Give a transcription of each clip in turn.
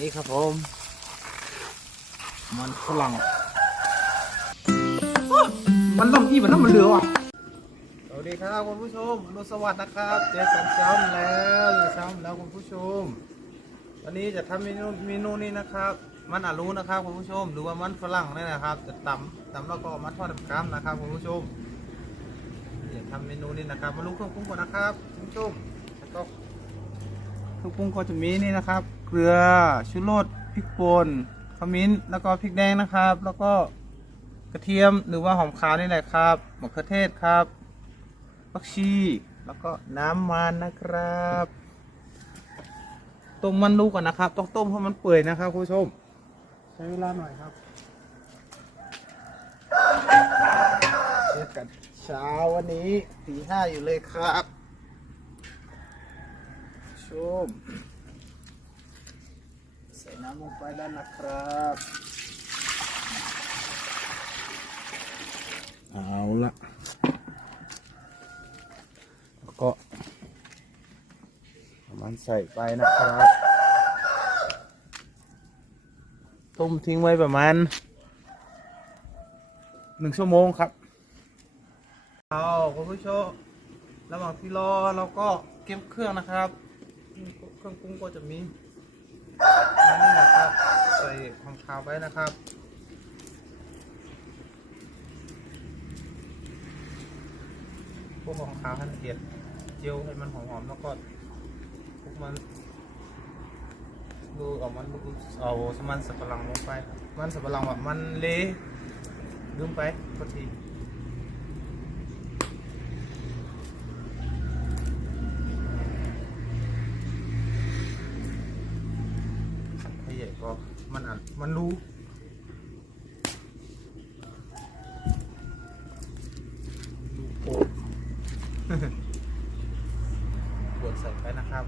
นี่ครับผม มันฝรั่งมันต้องที่มันต้องมันเหลือว่ะสวัสดีครับคุณผู้ชมอรุณสวัสดิ์นะครับเจอกันเช้าแล้วเช้าแล้วคุณผู้ชม วันนี้จะทำเมนูเมนูนี้นะครับ มันอารู้นะครับคุณผู้ชม หรือว่ามันฝรั่งนี่นะครับ จะตำตำแล้วก็เอามาทอดกับกล้ามนะครับคุณผู้ชมจะทำเมนูนี้นะครับ มารู้เครื่องปรุงก่อนนะครับคุณผู้ชมแล้วก็ เครื่องปรุงก็จะมีนี่นะครับ เกลือชูรสพริกป่นขมิ้นแล้วก็พริกแดงนะครับ แล้วก็กระเทียมหรือว่าหอมขาวนี่แหละครับมะเขือเทศครับผักชีแล้วก็น้ำมันนะครับต้มมันดูกก่อนนะครับ ต้องต้มให้มันเปื่อยนะครับคุณผู้ชมใช้เวลาหน่อยครับเจอกันเช้าวันนี้ตีห้าอยู่เลยครับ มใส่น้ำลงไปแล้วนะครับเอาละแล้วก็มันใส่ไปนะครับ ต้มทิ้งไว้ประมาณหนึ่งชั่วโมงครับ เอาคุณผู้ชมระหว่างที่รอเราก็เก็บเครื่องนะครับ เครื่องปรุงก็จะมีอันนี้นะครับ ใส่หอมขาวไว้นะครับพวกหอมขาวให้ละเอียดเจียวให้มันหอมๆแล้วก็พวกมันดูเอามันดูเอาสมันสับปะหลังลงไป มันสับปะหลังแบบมันเละลืมไปพอทีไอ้ใหญ่ก็ มันอะมันรู้รู้โป่งกดใส่ไปนะครับ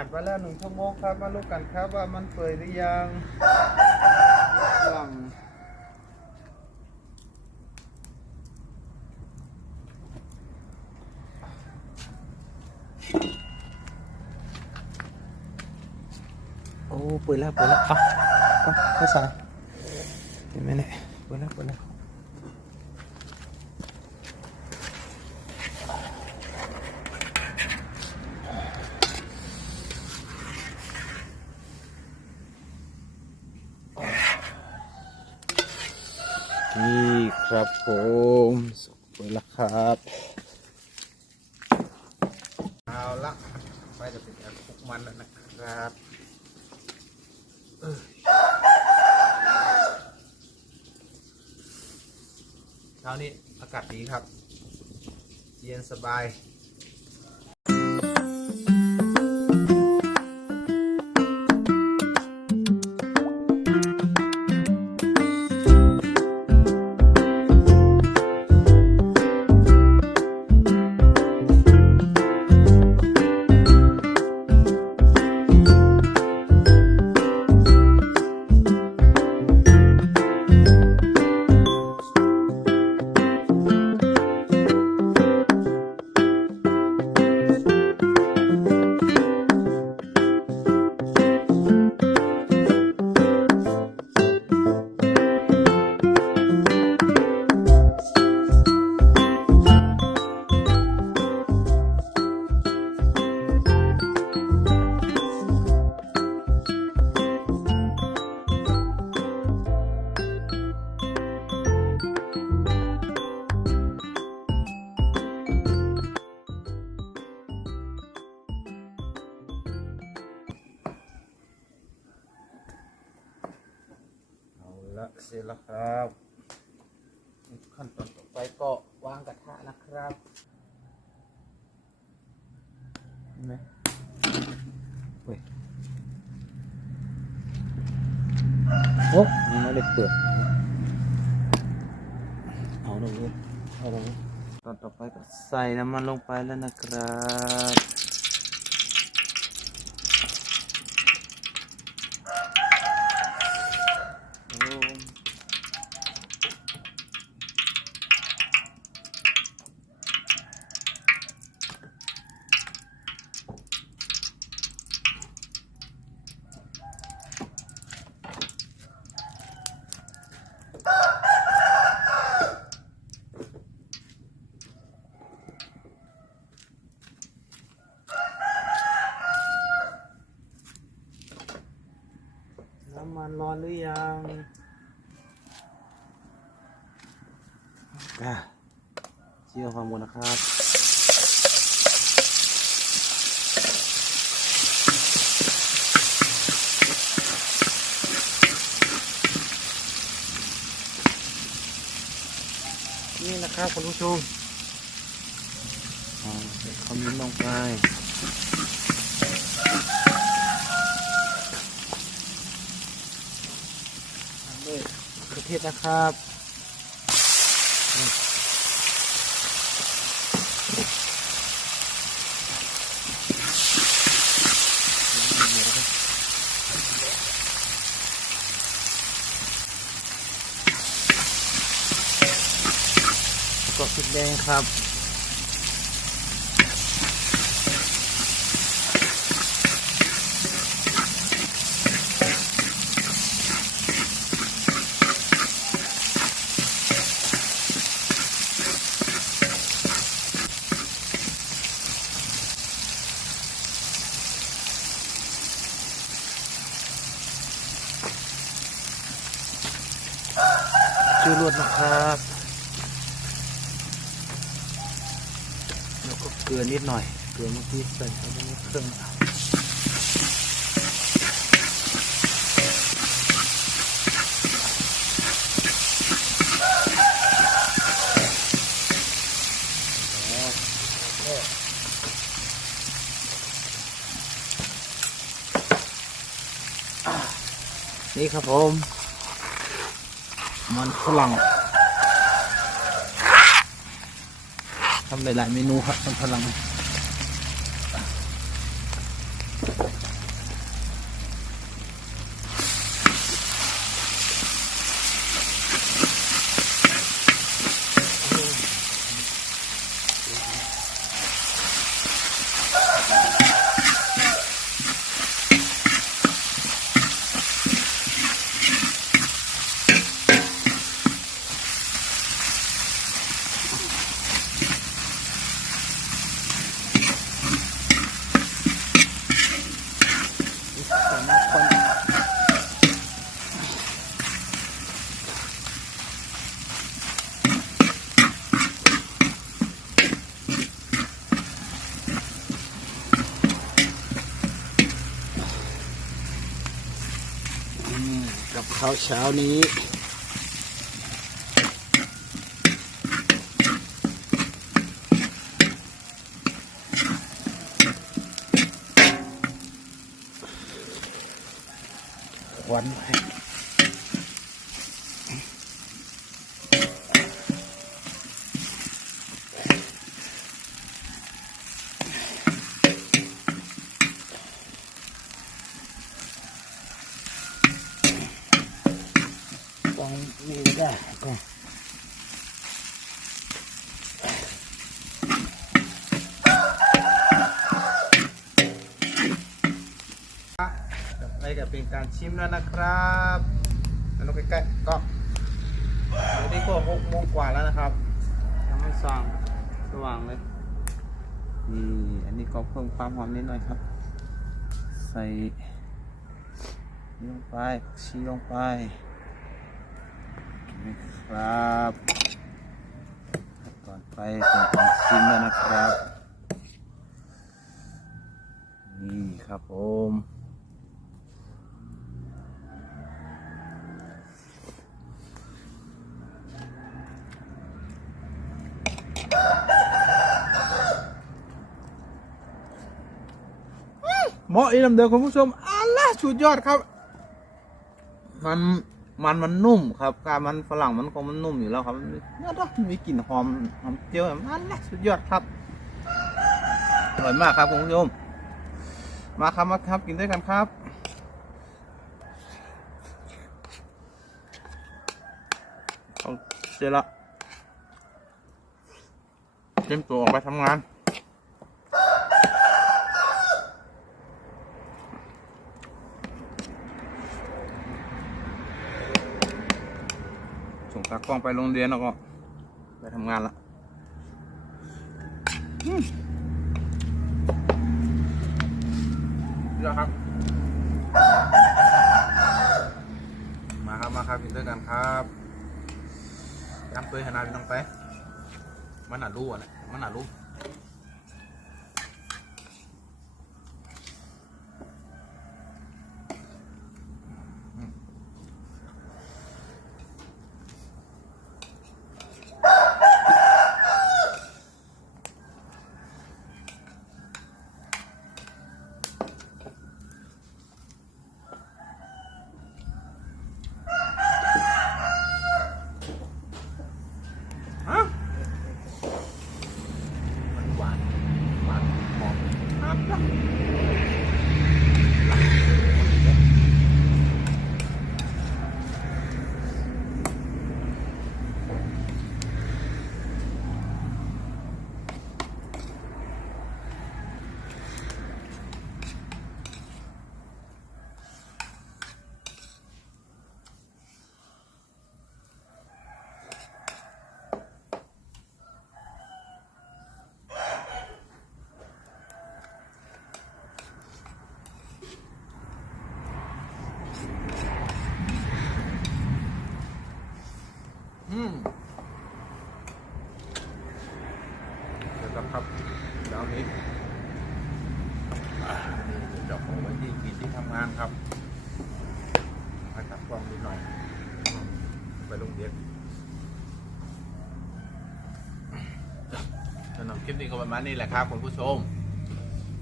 ผ่านไปแล้วหนึ่งชั่วโมงครับ มาลูกกันครับว่ามันเปื่อยหรือยังหลังโอ้เปื่อยแล้วเปื่อยแล้วอะก็ไม่ใส่เห็นไหมเนี่ยเปื่อยแล้วเปื่อยแล้ว นี่ครับผมสุกไปแล้วครับเอาละไปจะเป็นการคุกมันแล้วนะครับเช้านี้อากาศดีครับ เย็นสบาย ครับ ขั้นตอนต่อไปก็วางกระทะนะครับเห็นไหมเฮ้ยโอ้ยังไม่ได้เปิดเอาตรงนี้เอาตรงตอนต่อไปก็ใส่น้ำมันลงไปแล้วนะครับโอ้น้ำมันร้อนหรือยัง อะเชี่ยวความบนนะครับนี่นะครับคุณผู้ชมเอาใส่คอมเมนต์ลงไปตามด้วยกระเทียมนะครับ ก็พริกแดงครับ นะครับแล้วก็เกลือนิดหน่อย เกลือเมื่อกี้ใส่เข้าไปในเครื่องน่ะนี่ครับผม มันฝรั่ง ทำหลาย ๆ เมนูครับพลังอืม เช้าเช้านี้ ควันไว้ตรงนี้ได้ก็ไปกับ เป็นการชิมแล้วนะครับแล้วใกล้ๆก็เดี๋ยวนี้ก็หกโมงกว่าแล้วนะครับยังไม่ส่างสว่างเลยนี่อันนี้ก็เพิ่มความหอมนิดหน่อยครับ ใส่นี่ลงไปชีลงไปนี่ครับก่อนไปเป็นการชิมแล้วนะครับ นี่ครับผมาะอีลำเดิมคุณผู้ชมอัลล่ะสุดยอดครับ มันมันมันนุ่มครับการมันฝรั่งมันคงมันนุ่มอยู่แล้วครับมันมีเนี่ยเนะมีกลิ่นหอมหอมเจียวอัลล่ะสุดยอดครับอร่อยมากครับคุณผู้ชมมาครับมาครับกินด้วยกันครับเอาเสร็จละเตรียมตัวออกไปทำงาน ส่งตากล้องไปโรงเรียนแล้วก็ไปทำงานละเดี๋ยวครับ มาครับ มาครับกินด้วยกันครับยำเปื่อยขนาดนี้ต้องไป มันหนารู้อะนะมันหนารู้ 了。 กล้องนิดหน่อยไปลงเรียนสำหรับคลิปนี้ก็ประมาณนี้แหละครับคุณผู้ชม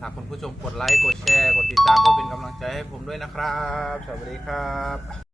หากคุณผู้ชมกดไลค์ กดแชร์ กดติดตามเพื่อเป็นกำลังใจให้ผมด้วยนะครับ สวัสดีครับ